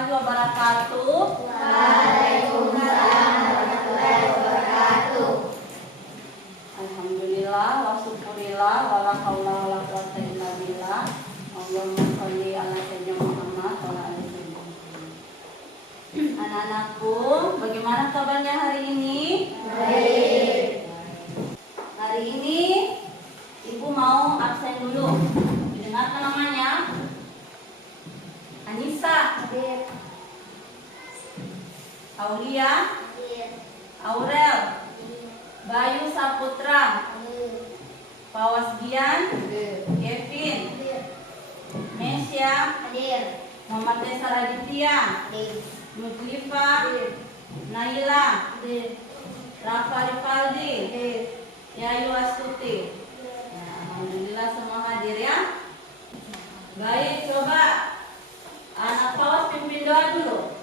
warahmatullahi wabarakatuh. Waalaikumsalam warahmatullahi wabarakatuh. Alhamdulillah wa syukurillah wa la haula wa la quwwata illa billah. Allahumma sholli ala sayyidina Muhammad wa ala ali sayyidina. Anak-anakku, bagaimana kabarnya hari ini? Baik. Hari ini Ibu mau absen dulu. Didengarkan namanya? Anissa, Hadir. Aulia, Hadir. Aurel, Bayu Saputra, Hadir. Pawasgian, Hadir. Kevin, Hadir. Mesya, Hadir. Muhammad Desa Raditya, Hadir. Mutlifa, Hadir. Naila, Hadir. Rafa Rifaldi, Hadir. Yayu Astuti. Ya, alhamdulillah semua hadir ya. Baik, coba anak pawas pimpin doa dulu.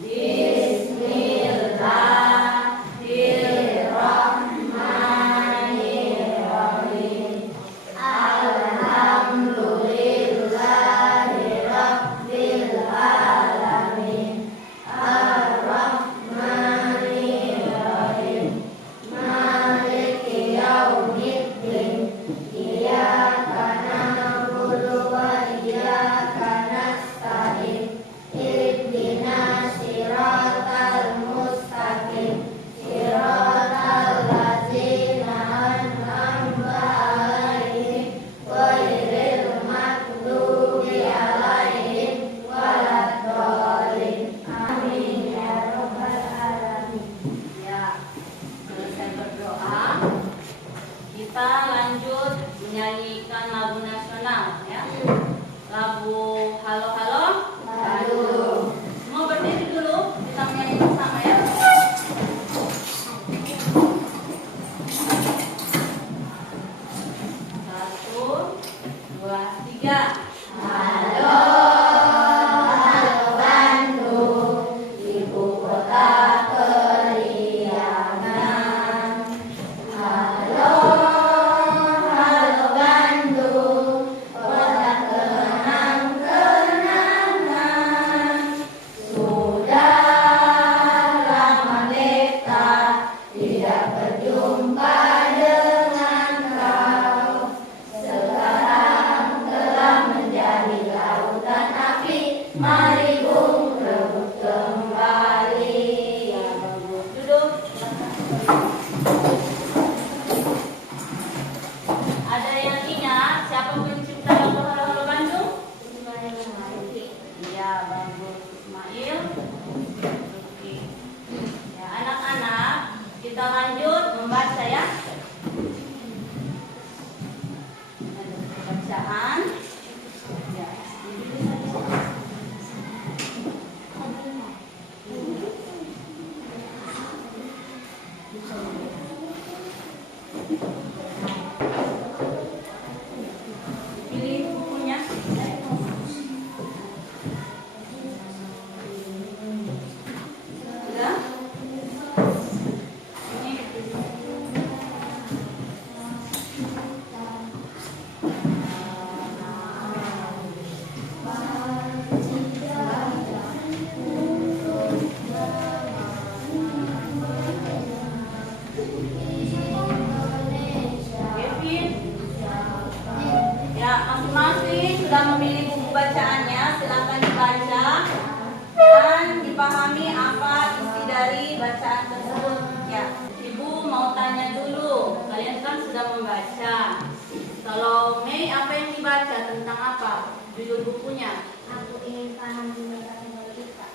Bismillahirrahmanirrahim. Alhamdulillahirabbil alamin. Ar-Rahmanirrahim. Maliki yaumiddin. Iyyaka na'budu wa iyyaka nasta'in. Ihdinas siratal mustaqim. Siratal ladzina an'amta 'alaihim ghairil maghdubi 'alaihim waladdallin. Amin ya rabbal alamin. Ya, selesai berdoa, kita lanjut menyanyikan lagu nasional ya. Lagu Halo Halo. Semua berdiri dulu, kita menyanyi bersama ya. 1, 2, 3. Halo, halo Bandung, ibu kota keriangan. Halo, halo Bandung, kota kenang-kenangan. Sudah lama beta tidak berjumpa dengan kau. Sekarang telah menjadi lautan api. Mari bung rebut kembali. Ya bagus, duduk. Ada yang ingat siapa pencipta lagu Halo Halo Bandung? Iya, bagus. Ismail. Oke. Ya, anak-anak, kita lanjut membaca ya. Ada bacaan. Ya, duduk saja. Pilih bukunya. Sudah? Ini. Kevin. Ya, masing-masing sudah memilih buku bacaannya, silakan dibaca dan dipahami apa isi dari bacaan tersebut. Ya, Ibu mau tanya dulu, kalian kan sudah membaca. Kalau Mei, apa yang dibaca, tentang apa judul bukunya? Aku ingin paham tentang kita.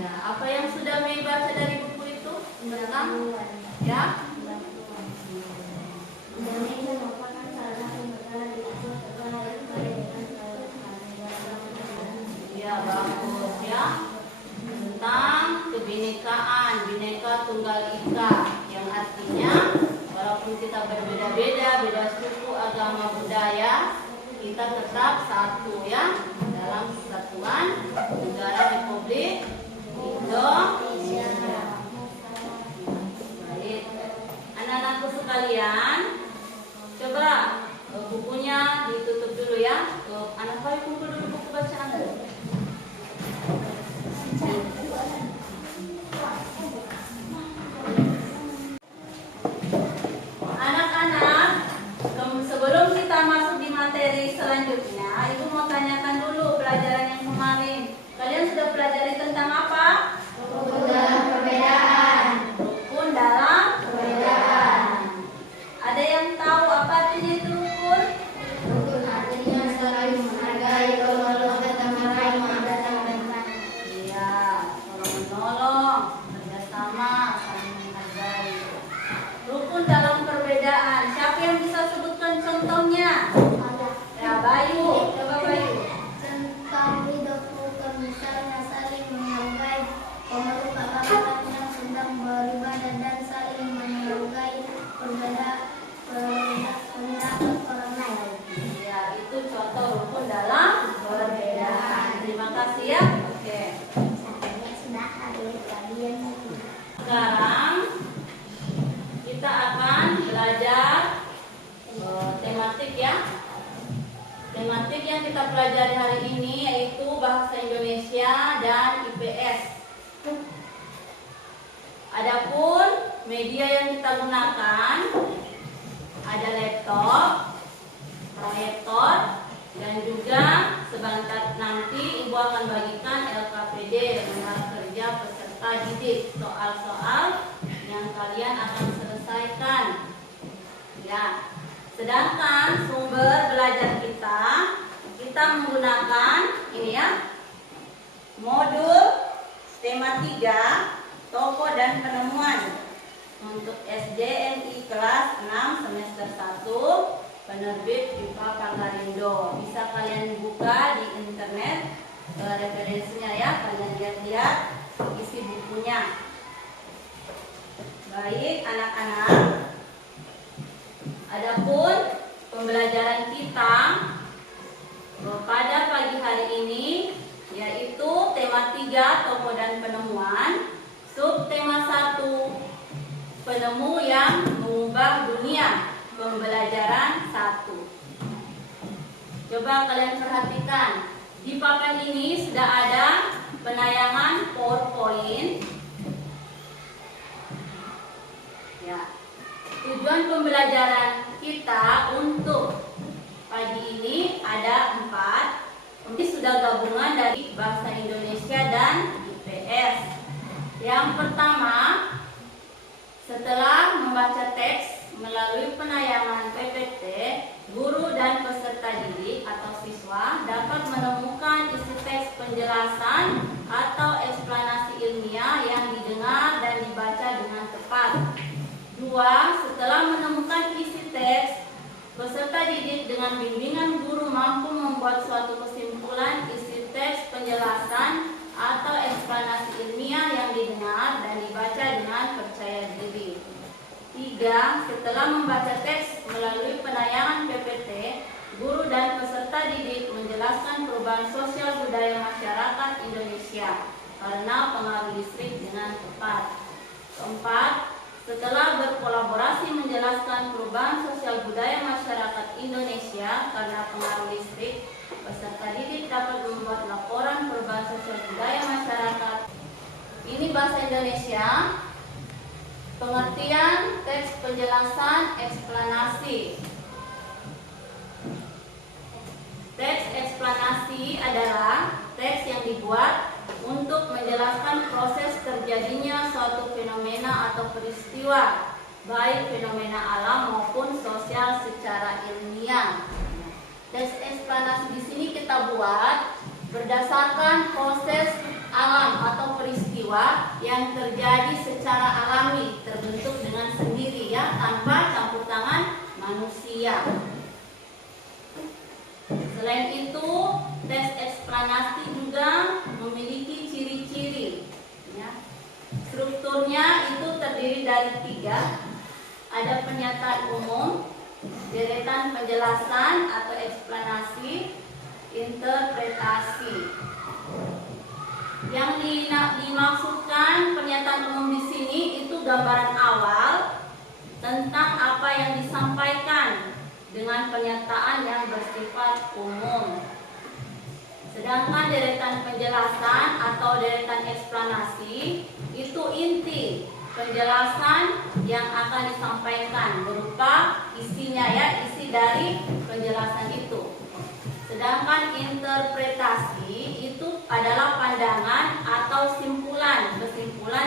Ya, apa yang sudah Mei baca dari buku itu? Tentang ya? Indonesia merupakan salah satu negara di Asia Tenggara yang kaya dengan Ya, bagus ya. Tentang kebinekaan, Bhinneka Tunggal Ika, yang artinya walaupun kita berbeda-beda, beda suku, agama, budaya, kita tetap satu ya dalam kesatuan negara Republik Indonesia. Baik, anak-anakku sekalian, coba bukunya ditutup dulu ya. Anak Bayu kumpul dulu buku bacaan dulu. kasih ya. Oke. Saya sudah hadir kalian. Sekarang kita akan belajar tematik ya. Tematik yang kita pelajari hari ini yaitu bahasa Indonesia dan IPS. Adapun media yang kita gunakan ada laptop, proyektor, dan juga sebentar nanti Ibu akan bagikan LKPD lembaga kerja peserta didik, soal-soal yang kalian akan selesaikan. Ya. Sedangkan sumber belajar kita menggunakan ini ya. Modul tema 3 Tokoh dan Penemuan untuk SDNI kelas 6 semester 1 penerbit IPA Pangarindo. Bisa kalian buka di internet referensinya ya, kalian lihat-lihat isi bukunya. Baik anak-anak, adapun pembelajaran kita pada pagi hari ini yaitu tema 3 Tokoh dan Penemuan, subtema 1 penemu yang mengubah dunia, pembelajaran 1. Coba kalian perhatikan, di papan ini sudah ada penayangan PowerPoint. Ya. Tujuan pembelajaran kita untuk pagi ini ada 4. Ini sudah gabungan dari bahasa Indonesia dan IPS. Yang pertama, setelah membaca teks melalui penayangan PPT, guru dan peserta didik atau siswa dapat menemukan isi teks penjelasan atau eksplanasi ilmiah yang didengar dan dibaca dengan tepat. 2. Setelah menemukan isi teks, peserta didik dengan bimbingan guru mampu membuat suatu kesimpulan isi teks penjelasan atau eksplanasi ilmiah yang didengar dan dibaca dengan percaya diri. 3. Setelah membaca teks melalui penayangan PPT, guru dan peserta didik menjelaskan perubahan sosial budaya masyarakat Indonesia karena pengaruh listrik dengan tepat. 4. Setelah berkolaborasi menjelaskan perubahan sosial budaya masyarakat Indonesia karena pengaruh listrik, peserta didik dapat membuat laporan perubahan sosial budaya masyarakat. Ini bahasa Indonesia. Pengertian teks penjelasan eksplanasi. Teks eksplanasi adalah teks yang dibuat untuk menjelaskan proses terjadinya suatu fenomena atau peristiwa, baik fenomena alam maupun sosial secara ilmiah. Teks eksplanasi di sini kita buat berdasarkan proses alam atau peristiwa yang terjadi secara alami, terbentuk dengan sendiri ya, tanpa campur tangan manusia. Selain itu, teks eksplanasi juga memiliki ciri-ciri ya. Strukturnya itu terdiri dari 3. Ada pernyataan umum, deretan penjelasan atau eksplanasi, interpretasi. Yang dimaksudkan pernyataan umum di sini itu gambaran awal tentang apa yang disampaikan dengan pernyataan yang bersifat umum. Sedangkan deretan penjelasan atau deretan eksplanasi itu inti penjelasan yang akan disampaikan berupa isinya ya, isi dari penjelasan itu. Sedangkan interpretasi itu adalah pandangan atau kesimpulan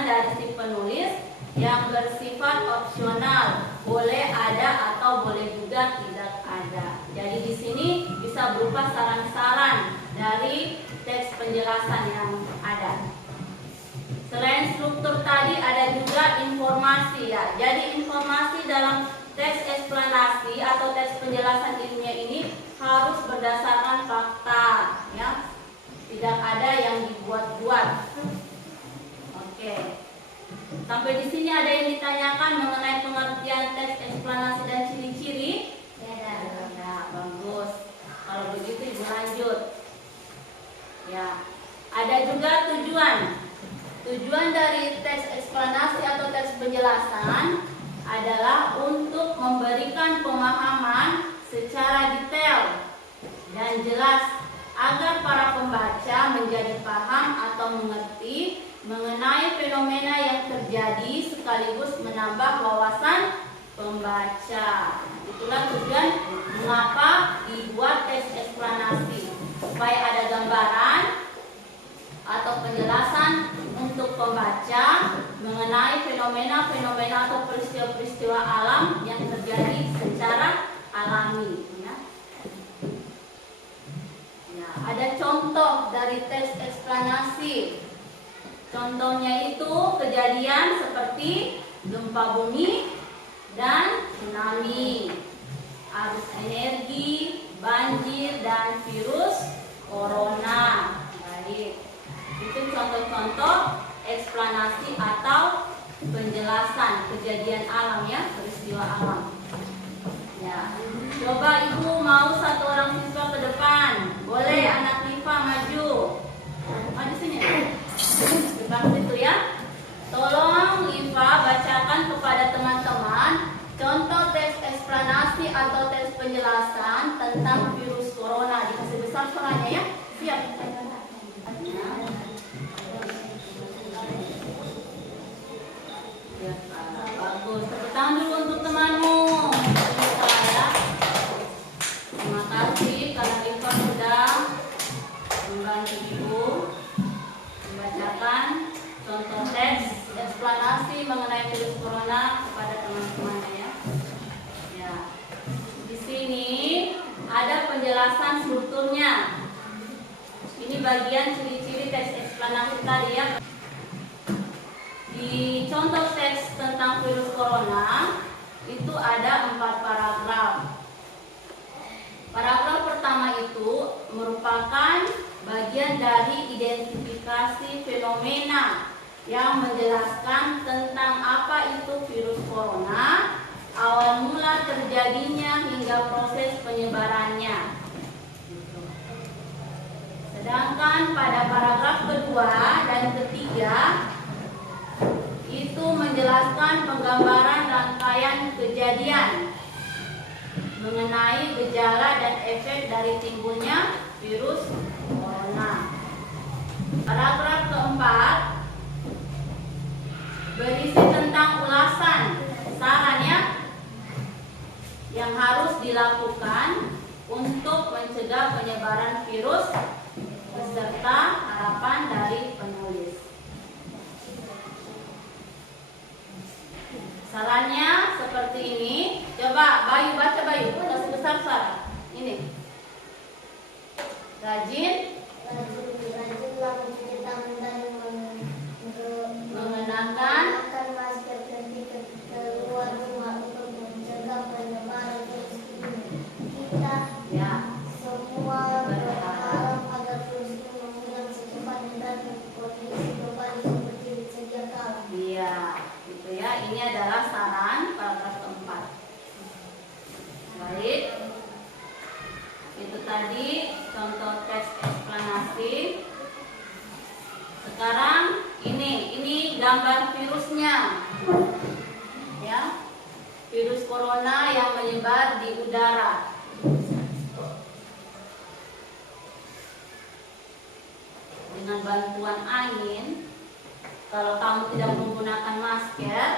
dari si penulis yang bersifat opsional, boleh ada atau boleh juga tidak ada. Jadi di sini bisa berupa saran-saran dari teks penjelasan yang ada. Selain struktur tadi ada juga informasi ya. Jadi informasi dalam teks eksplanasi atau teks penjelasan ilmiah ini harus berdasarkan fakta ya. Tidak ada yang dibuat-buat. Oke. Sampai di sini ada yang ditanyakan mengenai pengertian teks eksplanasi dan ciri-ciri? Ya, bagus. Kalau begitu Ibu lanjut. Ya. Ada juga tujuan. Tujuan dari teks eksplanasi atau teks penjelasan adalah untuk memberikan pemahaman secara detail dan jelas agar para pembaca menjadi paham atau mengerti mengenai fenomena yang terjadi sekaligus menambah wawasan pembaca. Itulah tujuan mengapa dibuat teks eksplanasi, supaya ada gambaran atau penjelasan untuk pembaca mengenai fenomena-fenomena atau peristiwa-peristiwa alam yang terjadi secara alami. Ya, ada contoh dari teks eksplanasi. Contohnya itu kejadian seperti gempa bumi dan tsunami, arus energi, banjir, dan virus corona. Baik, itu contoh-contoh eksplanasi atau penjelasan kejadian alam ya, peristiwa alam. Ya, coba ibu mau satu orang siswa ke depan. Boleh anak Liva maju. Maju sini. Depan situ ya. Tolong Liva bacakan kepada teman-teman contoh teks eksplanasi atau teks penjelasan tentang virus corona. Dikasih besar suaranya ya. Siap. Ya, bagus. Tepuk tangan dulu untuk temanmu. Terima kasih karena Liva sudah membantu ibu membacakan contoh teks eksplanasi mengenai virus corona kepada teman-temannya ya. Ya. Di sini ada penjelasan strukturnya. Ini bagian ciri-ciri teks eksplanasi tadi ya. Di contoh teks tentang virus corona itu ada 4 paragraf. Paragraf pertama itu merupakan bagian dari identifikasi fenomena yang menjelaskan tentang apa itu virus corona, awal mula terjadinya hingga proses penyebarannya. Sedangkan pada paragraf kedua dan ketiga itu menjelaskan penggambaran rangkaian kejadian mengenai gejala dan efek dari timbulnya virus corona. Paragraf keempat berisi tentang ulasan sarannya yang harus dilakukan untuk mencegah penyebaran virus beserta harapan dari penulis. Sarannya seperti ini. Coba Bayu baca, Bayu. Kasih besar suara. Ini. Rajinlah mencuci tangan dan mengenakan masker ketika keluar rumah untuk mencegah penyebaran virus ini. Kita ya semua berharap agar virus ini menghilang secepatnya dan kondisi kembali seperti sedia kala. iya, gitu ya. Ini adalah saran paragraf keempat. Baik. Itu tadi contoh teks eksplanasi. Sekarang ini gambar virusnya. Ya. Virus corona yang menyebar di udara. Dengan bantuan angin, kalau kamu tidak menggunakan masker,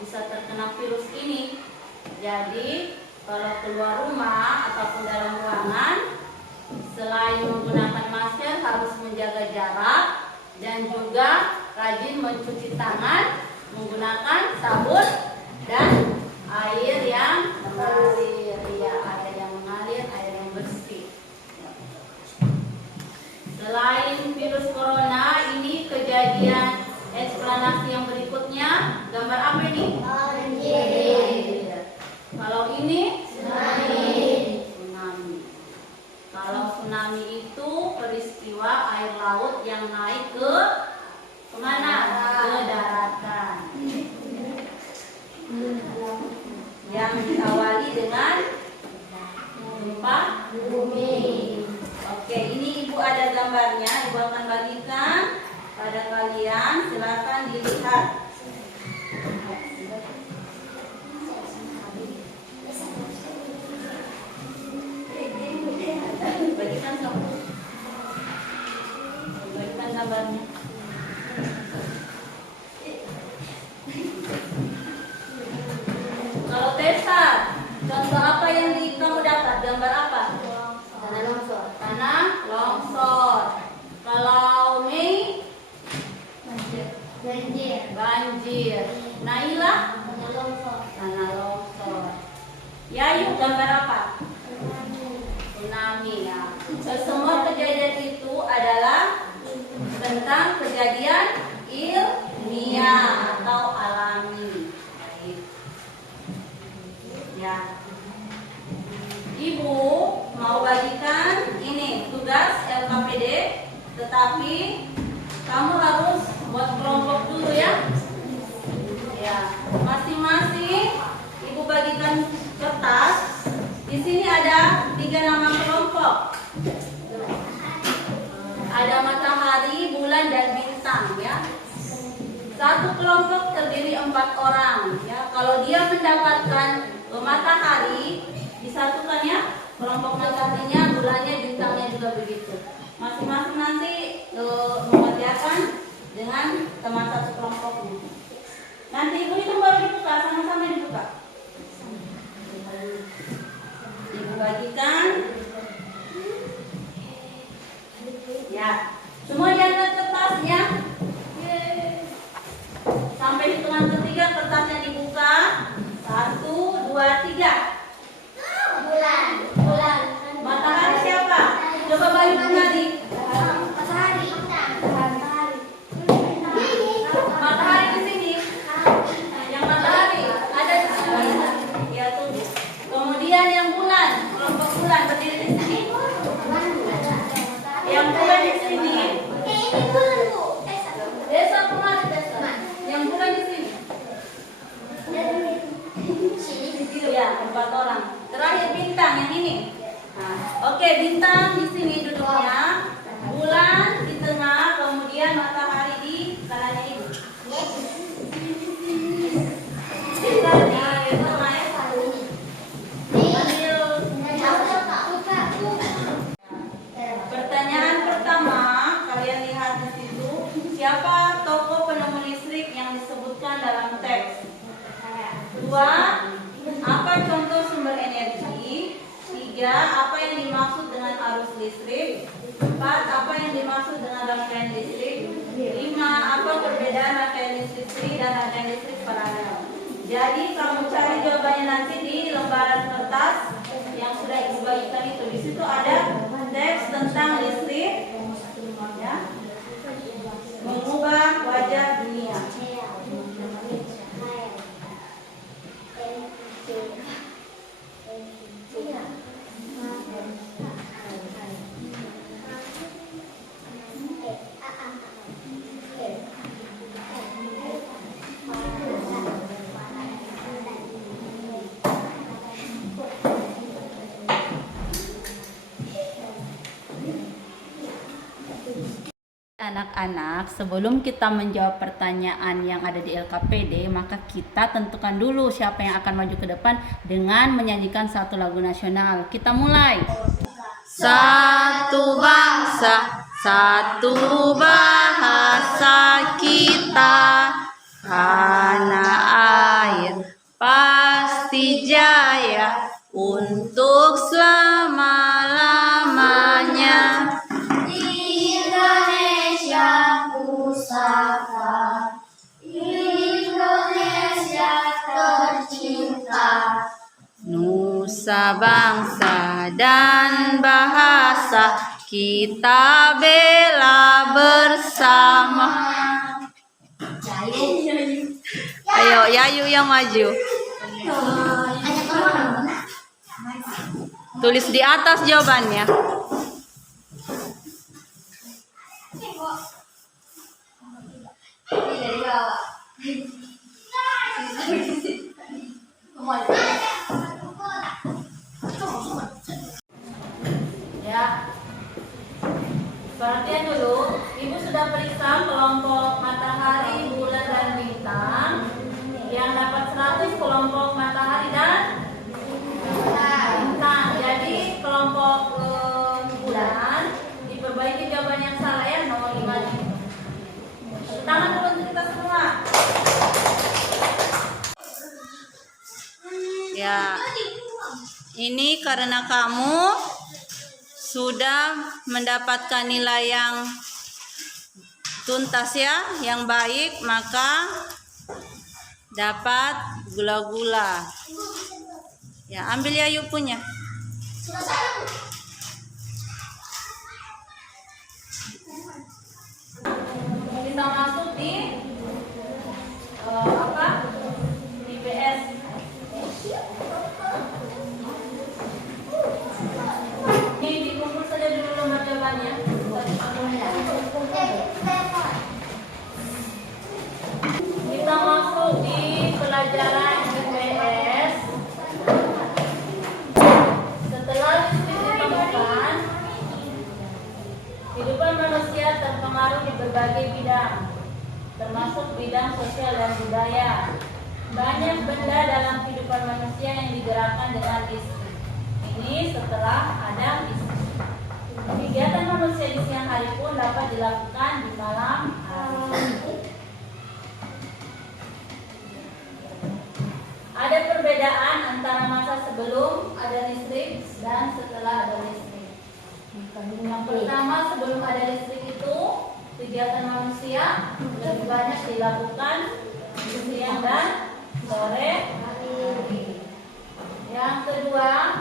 bisa terkena virus ini. Jadi, kalau keluar rumah ataupun dalam ruangan, selain menggunakan masker harus menjaga jarak dan juga rajin mencuci tangan menggunakan sabun dan air yang mengalir. Ya, air yang mengalir, air yang bersih. Selain virus corona, ini kejadian eksplanasi yang berikutnya. Gambar apa ini? Banjir. Kalau ini Tsunami. tsunami. Kalau tsunami itu peristiwa air laut yang naik ke kemana? Ke daratan. Yang diawali dengan gempa bumi. Oke, ini ibu Ibu ada gambarnya, Ibu akan bagikan pada kalian. Silakan dilihat. Bagikan kamu. Bagikan gambarnya. Kalau Tessa, contoh apa yang kamu dapat? Gambar apa? Tanah longsor. Tanah longsor. Kalau Mei, Banjir. banjir. Naila, Tanah longsor. tanah longsor. Yayu, gambar apa? Tsunami ya. Semua kejadian itu adalah tentang kejadian ilmiah atau alami. Baik. Ya. Ibu mau bagikan ini tugas LKPD, tetapi kamu harus buat kelompok dulu ya. Ya, masing-masing ibu bagikan kertas. Di sini ada 3 nama kelompok. Ada matahari, bulan, dan bintang ya. Satu kelompok terdiri 4 orang ya. Kalau dia mendapatkan matahari, disatukan ya. Kelompok mataharinya, bulannya, bintangnya juga begitu. Masing-masing nanti mengerjakan dengan teman satu kelompoknya. Nanti ibu itu baru dibuka, sama-sama dibuka. Ibu bagikan. Ya, semua diangkat kertasnya. Sampai hitungan ketiga kertasnya dibuka. 1, 2, 3. Bulan. Matahari siapa? Coba balik kembali. Matahari. Matahari di sini. Yang matahari ada di sini. Ya tuh. Kemudian yang bulan, kelompok bulan berdiri di sini. Yang bulan di sini. Ini bulan, Bu. Desa kemana desa? Yang bulan di sini. Ya, 4 orang. Terakhir bintang yang ini. Nah, oke, bintang di sini duduknya. Bulan di tengah, kemudian matahari di kanannya ibu. Bintang di tengah ya. Sambil pertanyaan pertama, kalian lihat di situ, siapa tokoh penemu listrik yang disebutkan dalam teks? 2, apa contoh sumber energi? 3, apa yang dimaksud dengan arus listrik? 4, apa yang dimaksud dengan rangkaian listrik? 5, apa perbedaan rangkaian listrik dan rangkaian listrik paralel? Jadi kamu cari jawabannya nanti di lembaran kertas yang sudah ibu bagikan itu. Di situ ada teks tentang listrik, ya, mengubah wajah dunia. Anak-anak, sebelum kita menjawab pertanyaan yang ada di LKPD, maka kita tentukan dulu siapa yang akan maju ke depan dengan menyanyikan satu lagu nasional. Kita mulai. Satu bangsa, satu bahasa kita, tanah air pasti jaya untuk selama-lamanya. Indonesia pusaka, Indonesia tercinta, Nusa bangsa dan bahasa kita bela bersama. Ayo, Yayu yang maju. Tulis di atas jawabannya. Ya. Ya, ini karena kamu sudah mendapatkan nilai yang tuntas ya, yang baik, maka dapat gula-gula. Ya, ambil ya yuk punya. Kita masuk di di PS. Ini dikumpul saja dulu nomor jawabannya. Kita masuk di pelajaran IPS. Setelah listrik ditemukan, kehidupan manusia terpengaruh di berbagai bidang, termasuk bidang sosial dan budaya. Banyak benda dalam kehidupan manusia yang digerakkan dengan listrik. Ini setelah ada listrik. Kegiatan manusia di siang hari pun dapat dilakukan di malam hari. Ada perbedaan antara masa sebelum ada listrik dan setelah ada listrik. Yang pertama, sebelum ada listrik itu kegiatan manusia lebih banyak dilakukan di siang dan sore hari. Yang kedua,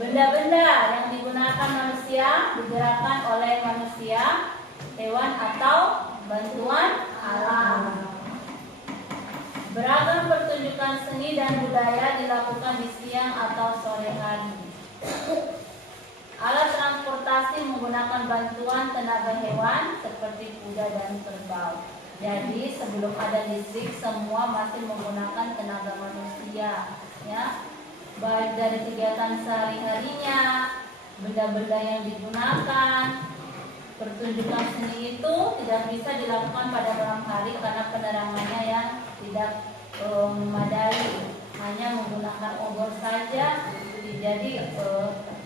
benda-benda yang digunakan manusia digerakkan oleh manusia, hewan atau bantuan alam. Beragam pertunjukan seni dan budaya dilakukan di siang atau sore hari. Alat transportasi menggunakan bantuan tenaga hewan seperti kuda dan kerbau. Jadi sebelum ada listrik semua masih menggunakan tenaga manusia, ya. Baik dari kegiatan sehari-harinya, benda-benda yang digunakan. Pertunjukan seni itu tidak bisa dilakukan pada malam hari karena penerangannya yang tidak memadai, hanya menggunakan obor saja. Jadi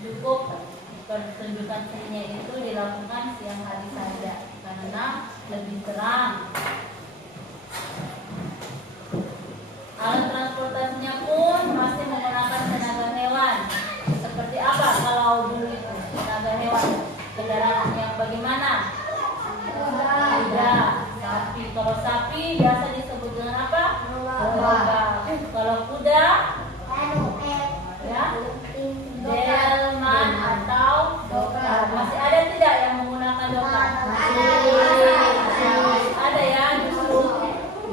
cukup pertunjukan seninya itu dilakukan siang hari saja karena lebih terang. Alat transportasinya pun masih menggunakan tenaga hewan. Seperti apa kalau dulu itu tenaga hewan? Kendaraan yang bagaimana? Kuda, sapi. Kalau sapi biasa disebut dengan apa? Kalau kuda, ya, delman atau dokar. Masih ada tidak yang menggunakan dokar? Ada ya,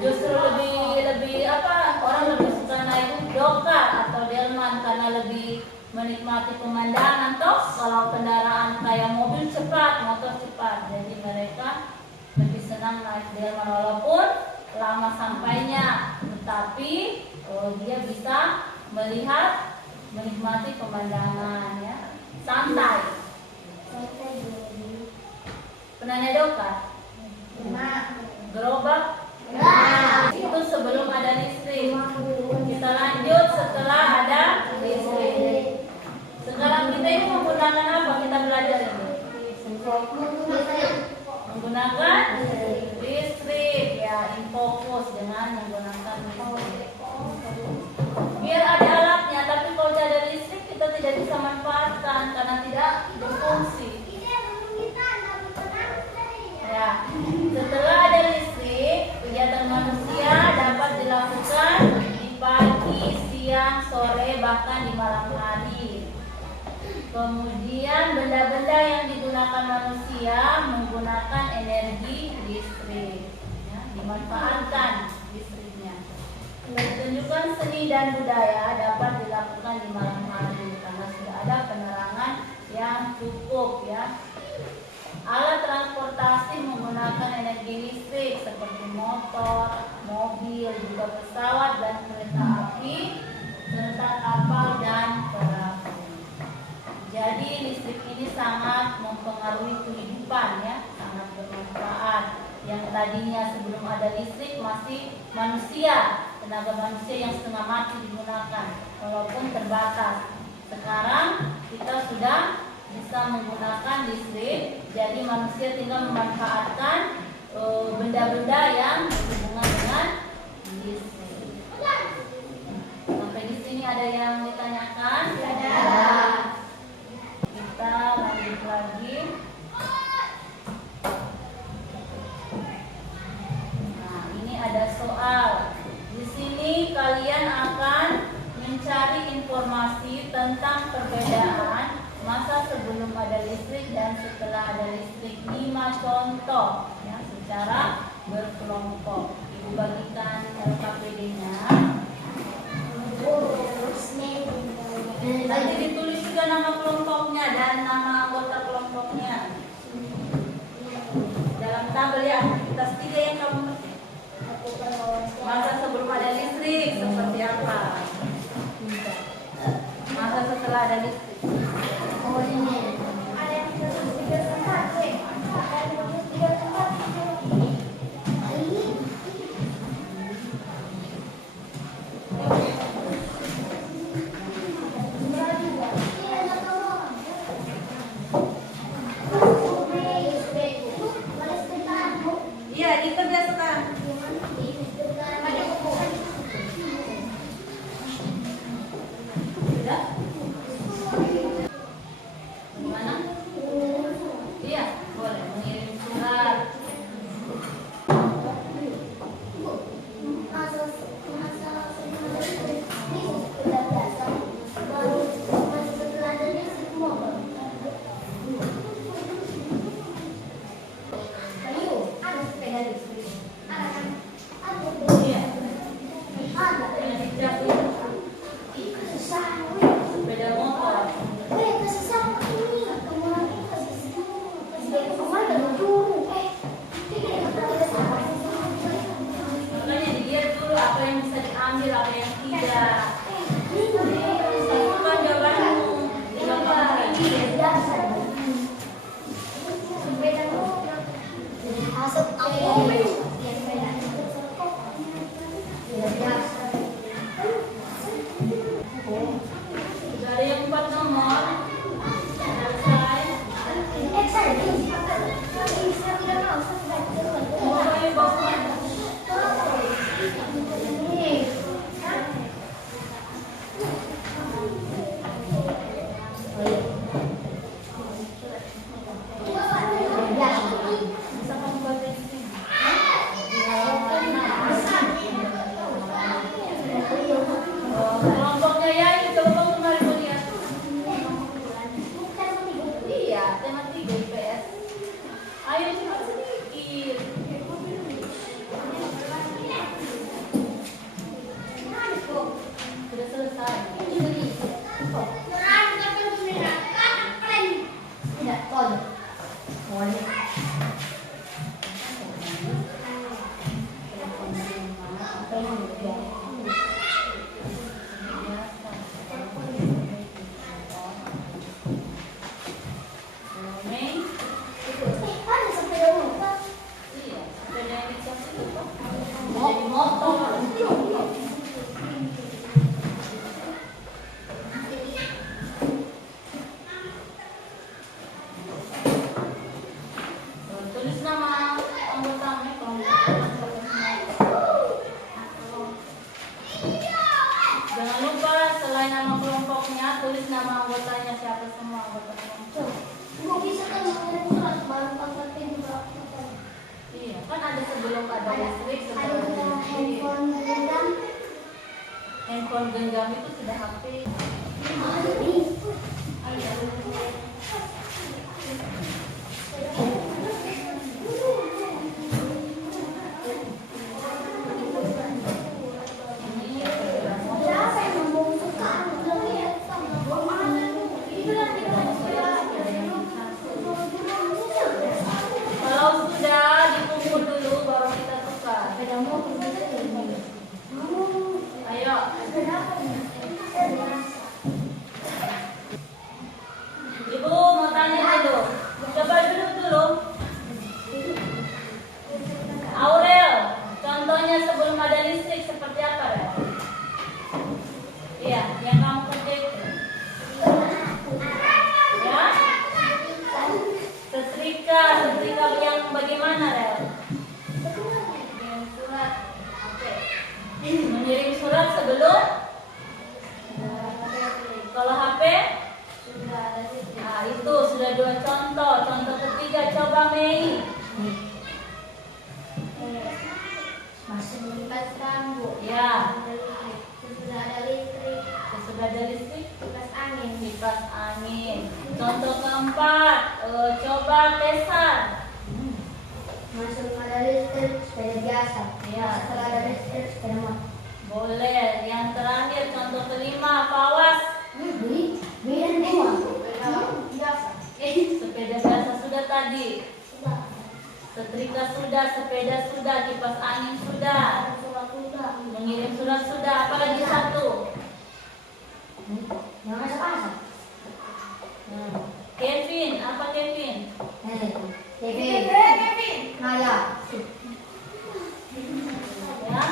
justru lebih apa? Orang lebih suka naik dokar atau delman karena lebih menikmati pemandangan toh. Kalau kendaraan kayak mobil cepat, motor cepat, jadi mereka lebih senang naik delman walaupun lama sampainya, tetapi dia bisa melihat, menikmati pemandangan, ya, santai. Pernah naik dokar? Gerobak? Itu sebelum ada listrik. Kita lanjut setelah ada listrik. Sekarang kita ini menggunakan apa? Kita belajar ini menggunakan listrik, ya, infokus dengan menggunakan listrik. Biar ada alatnya, tapi kalau tidak ada listrik kita tidak bisa manfaatkan karena tidak berfungsi. Ya, setelah ada listrik, kegiatan manusia dapat dilakukan di pagi, siang, sore, bahkan di malam hari. Kemudian benda-benda yang digunakan manusia menggunakan energi listrik, ya, dimanfaatkan listriknya. Pertunjukan seni dan budaya dapat dilakukan di malam hari karena sudah ada penerangan yang cukup, ya. Alat transportasi menggunakan energi listrik seperti motor, mobil, juga pesawat dan kereta api, serta kapal dan perahu. Jadi listrik ini sangat mempengaruhi kehidupan, ya, sangat bermanfaat. Yang tadinya sebelum ada listrik masih manusia, tenaga manusia yang setengah mati digunakan, walaupun terbatas. Sekarang kita sudah bisa menggunakan listrik, jadi manusia tinggal memanfaatkan benda-benda yang berhubungan dengan listrik. Sampai di sini yang ditanyakan? Ada. Kita lanjut lagi. Nah, ini ada soal. Di sini kalian akan mencari informasi tentang perbedaan masa sebelum ada listrik dan setelah ada listrik. 5 contoh ya, secara berkelompok. Ibu bagikan KPD-nya. Nanti ditulis juga nama kelompoknya dan nama anggota kelompoknya dalam tabel ya. Aktivitas 3 yang kamu ngerti. Masa sebelum ada listrik seperti apa? Masa setelah ada listrik. Iya, dikerja sekarang. Sudah? Gimana? Iya, boleh mengirim surat. Iya. Sepeda motor. Makanya dilihat dulu apa yang bisa diambil, apa yang tidak. Satukan jawabanmu. Jawaban ini. Sudah ada yang 4 nomor. Selesai. Mulai bawa. Bisa kamu baca di sini. Kelompoknya ya, itu kelompok kemarin melihat. Iya, tema 3 IPS. Ayo cepat sedikit. Sudah selesai. Iya, sepeda yang dikasih itu kok. Jadi motor. Tulis nama anggotanya Jangan lupa selain nama kelompoknya, tulis nama anggotanya siapa semua anggota kelompok. Iya, kan ada sebelum ada listrik, setelah ada listrik. Handphone genggam itu sudah HP. Kalau sudah dikumpul dulu baru kita tukar. Ayo. Ibu mau tanya dulu. Coba duduk dulu. Masuk ada listrik sepeda biasa. Ya. Setelah ada listrik sepeda motor. Boleh. Yang terakhir contoh kelima, apa awas? Beda dua. Sepeda biasa. Sepeda biasa sudah tadi. Sudah. Setrika sudah, sepeda sudah, kipas angin sudah, Surat sudah. mengirim surat sudah. Apalagi satu? Yang masak-masak. Kevin, apa Kevin? Kevin. Naya. Ya.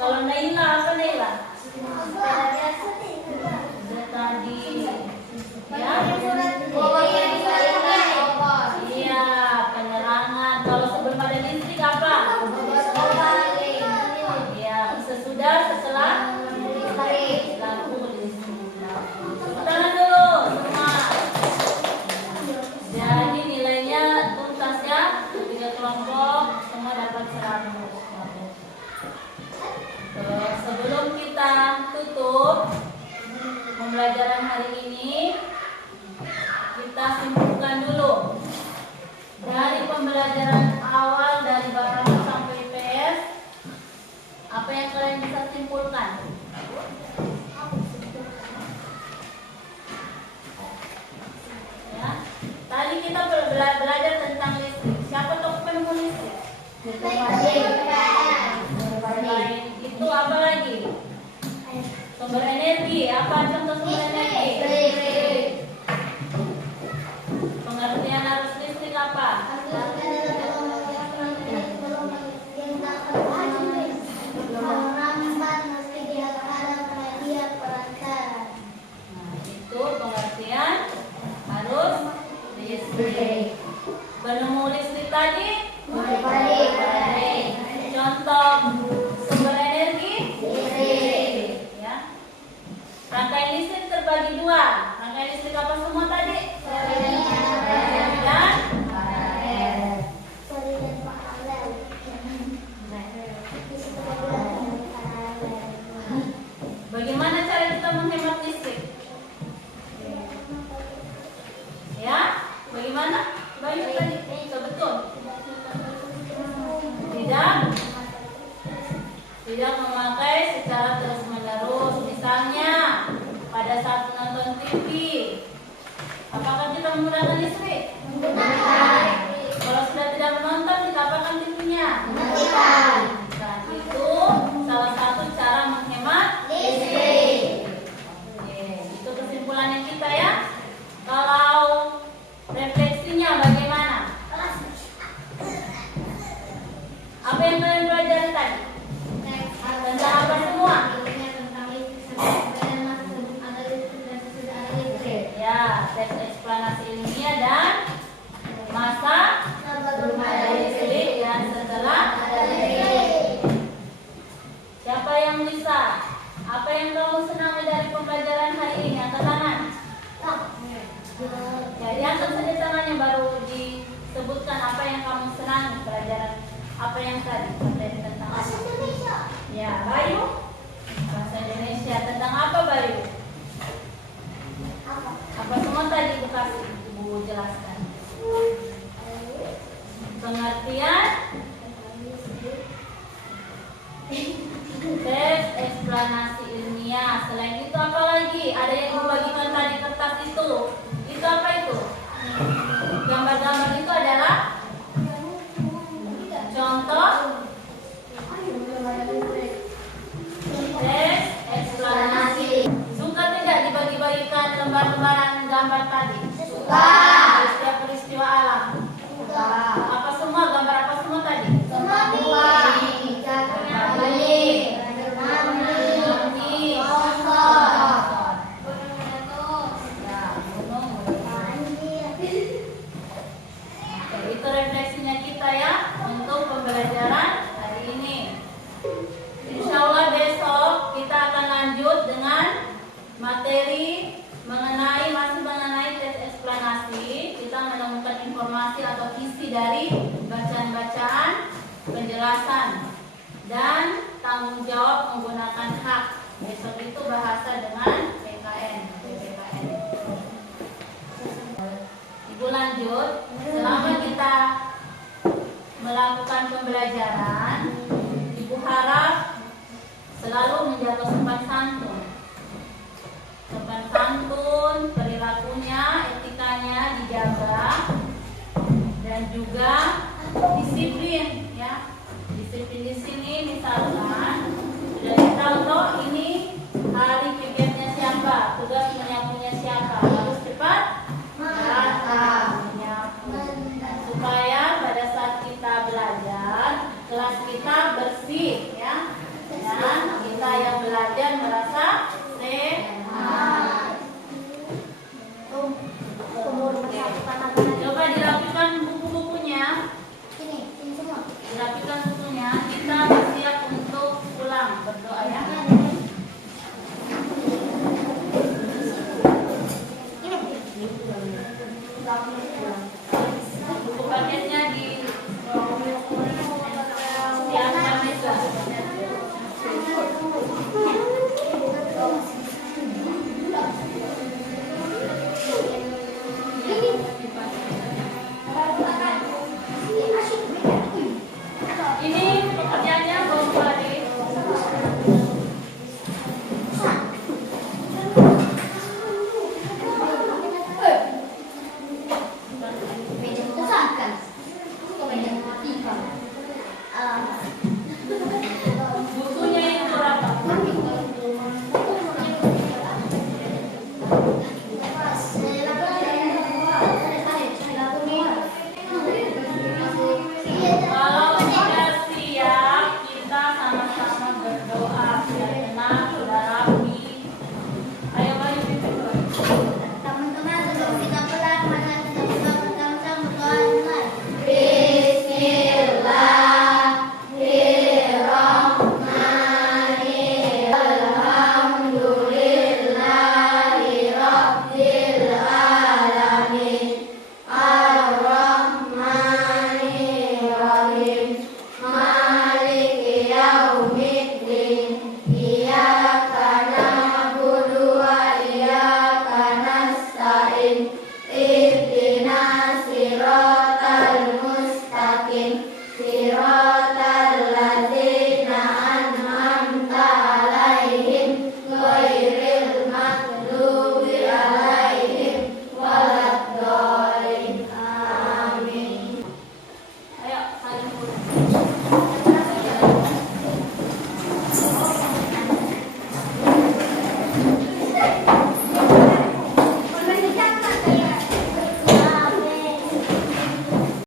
Kalau Naila, apa Naila? Sepeda biasa. Sudah tadi. Ya. Iya, penerangan. Kalau sebelum ada listrik apa? Iya, sesudah, setelah lampu listrik. Tepuk tangan dulu semua. Jadi nilainya tuntas ya. 3 kelompok semua dapat 100. Sebelum kita tutup pembelajaran hari ini, kita simpulkan dulu dari pembelajaran awal dari Bapak sampai PS. Apa yang kalian bisa simpulkan? Ya, tadi kita belajar tentang listrik. Siapa tokoh penemu listrik? Selain itu apa lagi? Sumber energi. Apa contoh sumber energi? Pengertian arus listrik apa? Nah, itu pengertian arus listrik. Penemu listrik tadi? Contoh sumber energi? Ya. Rangkaian listrik terbagi dua. Rangkaian listrik apa semua tadi? Dan bagaimana cara kita menghemat listrik? Ya, bagaimana? Bayu tadi, betul. Tidak memakai secara terus-menerus. Misalnya pada saat menonton TV, apakah kita menggunakan listrik? Kalau sudah tidak menonton, kita apakan TV-nya? Nah, itu salah satu cara menghemat listrik. Oke, itu kesimpulannya kita ya. Kalau refleksinya bagaimana? Apa yang kalian pelajari tadi? Tentang apa semua? Ya, teks eksplanasi ilmiah dan masa listrik dan setelah. Siapa yang bisa? Apa yang kamu senangi dari pembelajaran hari ini? Angkat tangan. Ya, diangkat saja tangannya baru disebutkan apa yang kamu senangi pelajaran. Apa yang tadi? Materi tentang Bahasa Indonesia. ya, Bayu. Bahasa Indonesia tentang apa, Bayu? Apa semua tadi Bu kasih, Bu jelaskan. Pengertian teks eksplanasi ilmiah. Selain itu apa lagi? Ada yang membagikan tadi kertas itu. Itu apa itu? Gambar-gambar itu adalah contoh teks eksplanasi. Suka tidak dibagi-bagikan lembar-lembaran gambar tadi? Suka. Peristiwa alam. Suka. Apa semua? Gambar apa semua tadi? Itu refleksinya kita ya untuk pembelajaran hari ini. Insya Allah besok kita akan lanjut dengan materi masih mengenai tes eksplanasi. Kita menemukan informasi atau isi dari bacaan-bacaan, penjelasan dan tanggung jawab menggunakan hak. Besok itu bahasa dengan PKN. Ibu lanjut, selama kita melakukan pembelajaran, Ibu harap selalu menjaga sopan santun. Sopan santun, perilakunya, etikanya dijaga, dan juga disiplin, ya. Disiplin di sini misalkan sudah ditahu toh ini hari kegiatannya siapa, tugas menyapunya siapa, harus cepat datang menyapu supaya pada saat kita belajar kelas kita bersih, ya, dan kita yang belajar merasa sehat. Coba dirapikan buku-bukunya, Ini semua. dirapikan bukunya. Kita bersiap untuk pulang, berdoa ya. Buku paketnya di atas meja. Ini pekerjaannya Bapak Ade. Bukunya itu berapa?